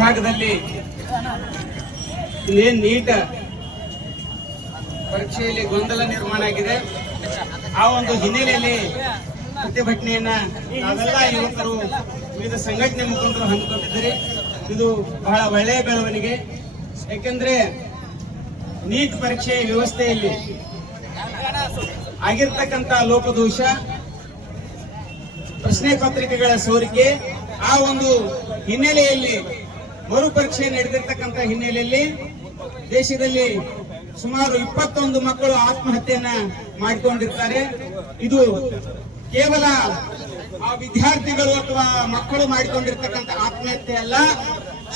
ಭಾಗದಲ್ಲಿ ನೀಟ್ ಪರೀಕ್ಷೆಯಲ್ಲಿ ಗೊಂದಲ ನಿರ್ಮಾಣ ಆಗಿದೆ. ಆ ಒಂದು ಹಿನ್ನೆಲೆಯಲ್ಲಿ ಪ್ರತಿಭಟನೆಯನ್ನ ನಾವೆಲ್ಲ ಯುವಕರು ವಿವಿಧ ಸಂಘಟನೆ ಮುಖಂಡರು ಹಮ್ಮಿಕೊಂಡಿದ್ದಾರೆ. ಇದು ಬಹಳ ಒಳ್ಳೆಯ ಬೆಳವಣಿಗೆ. ಯಾಕೆಂದ್ರೆ ನೀಟ್ ಪರೀಕ್ಷೆ ವ್ಯವಸ್ಥೆಯಲ್ಲಿ ಆಗಿರ್ತಕ್ಕಂಥ ಲೋಪದೋಷ, ಪ್ರಶ್ನೆ ಪತ್ರಿಕೆಗಳ ಸೋರಿಕೆ, ಆ ಒಂದು ಹಿನ್ನೆಲೆಯಲ್ಲಿ ಮರುಪರೀಕ್ಷೆ ನಡೆದಿರ್ತಕ್ಕಂಥ ಹಿನ್ನೆಲೆಯಲ್ಲಿ ದೇಶದಲ್ಲಿ ಸುಮಾರು 21 ಮಕ್ಕಳು ಆತ್ಮಹತ್ಯೆಯನ್ನ ಮಾಡಿಕೊಂಡಿರ್ತಾರೆ. ಇದು ಕೇವಲ ಆ ವಿದ್ಯಾರ್ಥಿಗಳು ಅಥವಾ ಮಕ್ಕಳು ಮಾಡಿಕೊಂಡಿರ್ತಕ್ಕಂಥ ಆತ್ಮಹತ್ಯೆ ಅಲ್ಲ,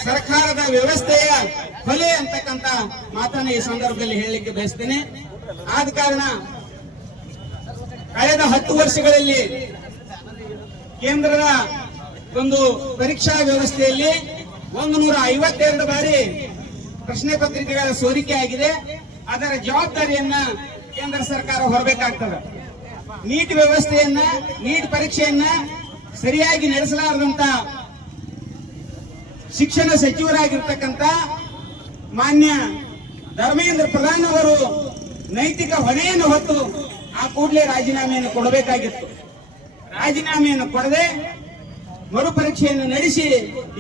ಸರ್ಕಾರದ ವ್ಯವಸ್ಥೆಯ ಕೊಲೆ ಅಂತಕ್ಕಂಥ ಮಾತನ್ನ ಈ ಸಂದರ್ಭದಲ್ಲಿ ಹೇಳಲಿಕ್ಕೆ ಬಯಸ್ತೇನೆ. ಆದ ಕಾರಣ ಕಳೆದ 10 ವರ್ಷಗಳಲ್ಲಿ ಕೇಂದ್ರದ ಒಂದು ಪರೀಕ್ಷಾ ವ್ಯವಸ್ಥೆಯಲ್ಲಿ 152 ಬಾರಿ ಪ್ರಶ್ನೆ ಪತ್ರಿಕೆಗಳ ಸೋರಿಕೆ ಆಗಿದೆ. ಅದರ ಜವಾಬ್ದಾರಿಯನ್ನ ಕೇಂದ್ರ ಸರ್ಕಾರ ಹೊರಬೇಕಾಗ್ತದೆ. ನೀಟ್ ವ್ಯವಸ್ಥೆಯನ್ನ, ನೀಟ್ ಪರೀಕ್ಷೆಯನ್ನ ಸರಿಯಾಗಿ ನಡೆಸಲಾರದಂತ ಶಿಕ್ಷಣ ಸಚಿವರಾಗಿರ್ತಕ್ಕಂಥ ಮಾನ್ಯ ಧರ್ಮೇಂದ್ರ ಪ್ರಧಾನ್ ಅವರು ನೈತಿಕ ಹೊಣೆಯನ್ನು ಹೊತ್ತು ಆ ಕೂಡಲೇ ರಾಜೀನಾಮೆಯನ್ನು ಕೊಡಬೇಕಾಗಿತ್ತು. ರಾಜೀನಾಮೆಯನ್ನು ಕೊಡದೆ ಮರುಪರೀಕ್ಷೆಯನ್ನು ನಡೆಸಿ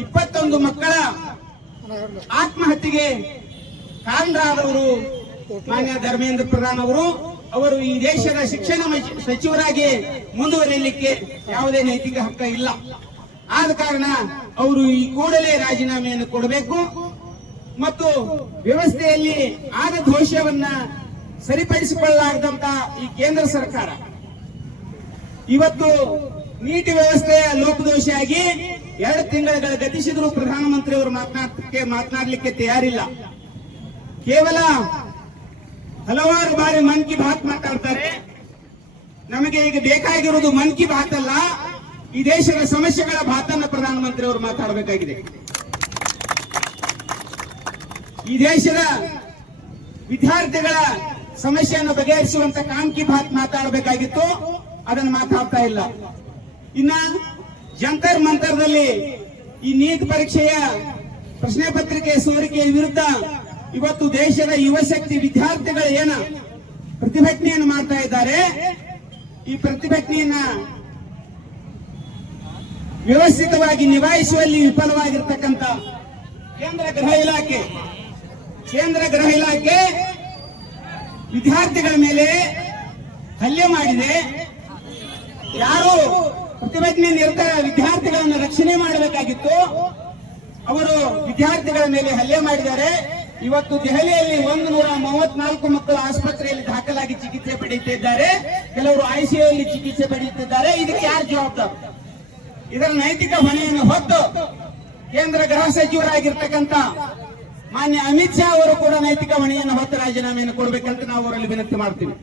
21 ಮಕ್ಕಳ ಆತ್ಮಹತ್ಯೆಗೆ ಕಾರಣರಾದವರು ಮಾನ್ಯ ಧರ್ಮೇಂದ್ರ ಪ್ರಧಾನ್ ಅವರು ಈ ದೇಶದ ಶಿಕ್ಷಣ ಸಚಿವರಾಗಿ ಮುಂದುವರಿಯಲಿಕ್ಕೆ ಯಾವುದೇ ನೈತಿಕ ಹಕ್ಕ ಇಲ್ಲ. ಆದ ಕಾರಣ ಅವರು ಈ ಕೂಡಲೇ ರಾಜೀನಾಮೆಯನ್ನು ಕೊಡಬೇಕು ಮತ್ತು ವ್ಯವಸ್ಥೆಯಲ್ಲಿ ಆದ ದೋಷವನ್ನ ಸರಿಪಡಿಸಿಕೊಳ್ಳಲಾಗದಂತ ಈ ಕೇಂದ್ರ ಸರ್ಕಾರ ಇವತ್ತು ನೀಟ್ ವ್ಯವಸ್ಥೆಯ ಲೋಪದೋಷಿಯಾಗಿ 2 ತಿಂಗಳ ಗತಿಸಿದ್ರು ಪ್ರಧಾನಮಂತ್ರಿ ಅವರು ಮಾತನಾಡಲಿಕ್ಕೆ ತಯಾರಿಲ್ಲ. ಕೇವಲ ಹಲವಾರು ಬಾರಿ ಮನ್ ಕಿ ಬಾತ್ ಮಾತಾಡ್ತಾರೆ. ನಮಗೆ ಈಗ ಬೇಕಾಗಿರುವುದು ಮನ್ ಕಿ ಬಾತ್ ಅಲ್ಲ, ಈ ದೇಶದ ಸಮಸ್ಯೆಗಳ ಬಾತನ್ನ ಪ್ರಧಾನಮಂತ್ರಿ ಅವರು ಮಾತಾಡಬೇಕಾಗಿದೆ. ಈ ದೇಶದ ವಿದ್ಯಾರ್ಥಿಗಳ ಸಮಸ್ಯೆಯನ್ನು ಬಗೆಹರಿಸುವಂತ ಕಾಮ್ ಕಿ ಬಾತ್ ಮಾತಾಡಬೇಕಾಗಿತ್ತು, ಅದನ್ನು ಮಾತಾಡ್ತಾ ಇಲ್ಲ. ಇನ್ನ ಜಂತರ್ ಮಂತರ್ದಲ್ಲಿ ಈ ನೀಟ್ ಪರೀಕ್ಷೆಯ ಪ್ರಶ್ನೆ ಪತ್ರಿಕೆ ಸೋರಿಕೆಯ ವಿರುದ್ಧ ಇವತ್ತು ದೇಶದ ಯುವ ಶಕ್ತಿ ವಿದ್ಯಾರ್ಥಿಗಳು ಏನ ಪ್ರತಿಭಟನೆಯನ್ನು ಮಾಡ್ತಾ ಇದ್ದಾರೆ. ಈ ಪ್ರತಿಭಟನೆಯನ್ನ ವ್ಯವಸ್ಥಿತವಾಗಿ ನಿಭಾಯಿಸುವಲ್ಲಿ ವಿಫಲವಾಗಿರ್ತಕ್ಕಂಥ ಕೇಂದ್ರ ಗೃಹ ಇಲಾಖೆ ವಿದ್ಯಾರ್ಥಿಗಳ ಮೇಲೆ ಹಲ್ಲೆ ಮಾಡಿದೆ. ಯಾರು ಪ್ರತಿಭಟನೆ ನಿರತ ವಿದ್ಯಾರ್ಥಿಗಳನ್ನು ರಕ್ಷಣೆ ಮಾಡಬೇಕಾಗಿತ್ತು, ಅವರು ವಿದ್ಯಾರ್ಥಿಗಳ ಮೇಲೆ ಹಲ್ಲೆ ಮಾಡಿದ್ದಾರೆ. ಇವತ್ತು ದೆಹಲಿಯಲ್ಲಿ 134 ಮಕ್ಕಳು ಆಸ್ಪತ್ರೆಯಲ್ಲಿ ದಾಖಲಾಗಿ ಚಿಕಿತ್ಸೆ ಪಡೆಯುತ್ತಿದ್ದಾರೆ. ಕೆಲವರು ಐಸಿಯುನಲ್ಲಿ ಚಿಕಿತ್ಸೆ ಪಡೆಯುತ್ತಿದ್ದಾರೆ. ಇದಕ್ಕೆ ಯಾರು ಜವಾಬ್ದಾರ? ಇದರ ನೈತಿಕ ಹೊಣೆಯನ್ನು ಹೊತ್ತು ಕೇಂದ್ರ ಗೃಹ ಸಚಿವರಾಗಿರ್ತಕ್ಕಂಥ ಮಾನ್ಯ ಅಮಿತ್ ಶಾ ಅವರು ಕೂಡ ನೈತಿಕ ಹೊಣೆಯನ್ನು ಹೊತ್ತು ರಾಜೀನಾಮೆಯನ್ನು ಕೊಡಬೇಕಂತ ನಾವು ಅವರಲ್ಲಿ ವಿನಂತಿ ಮಾಡ್ತೀವಿ.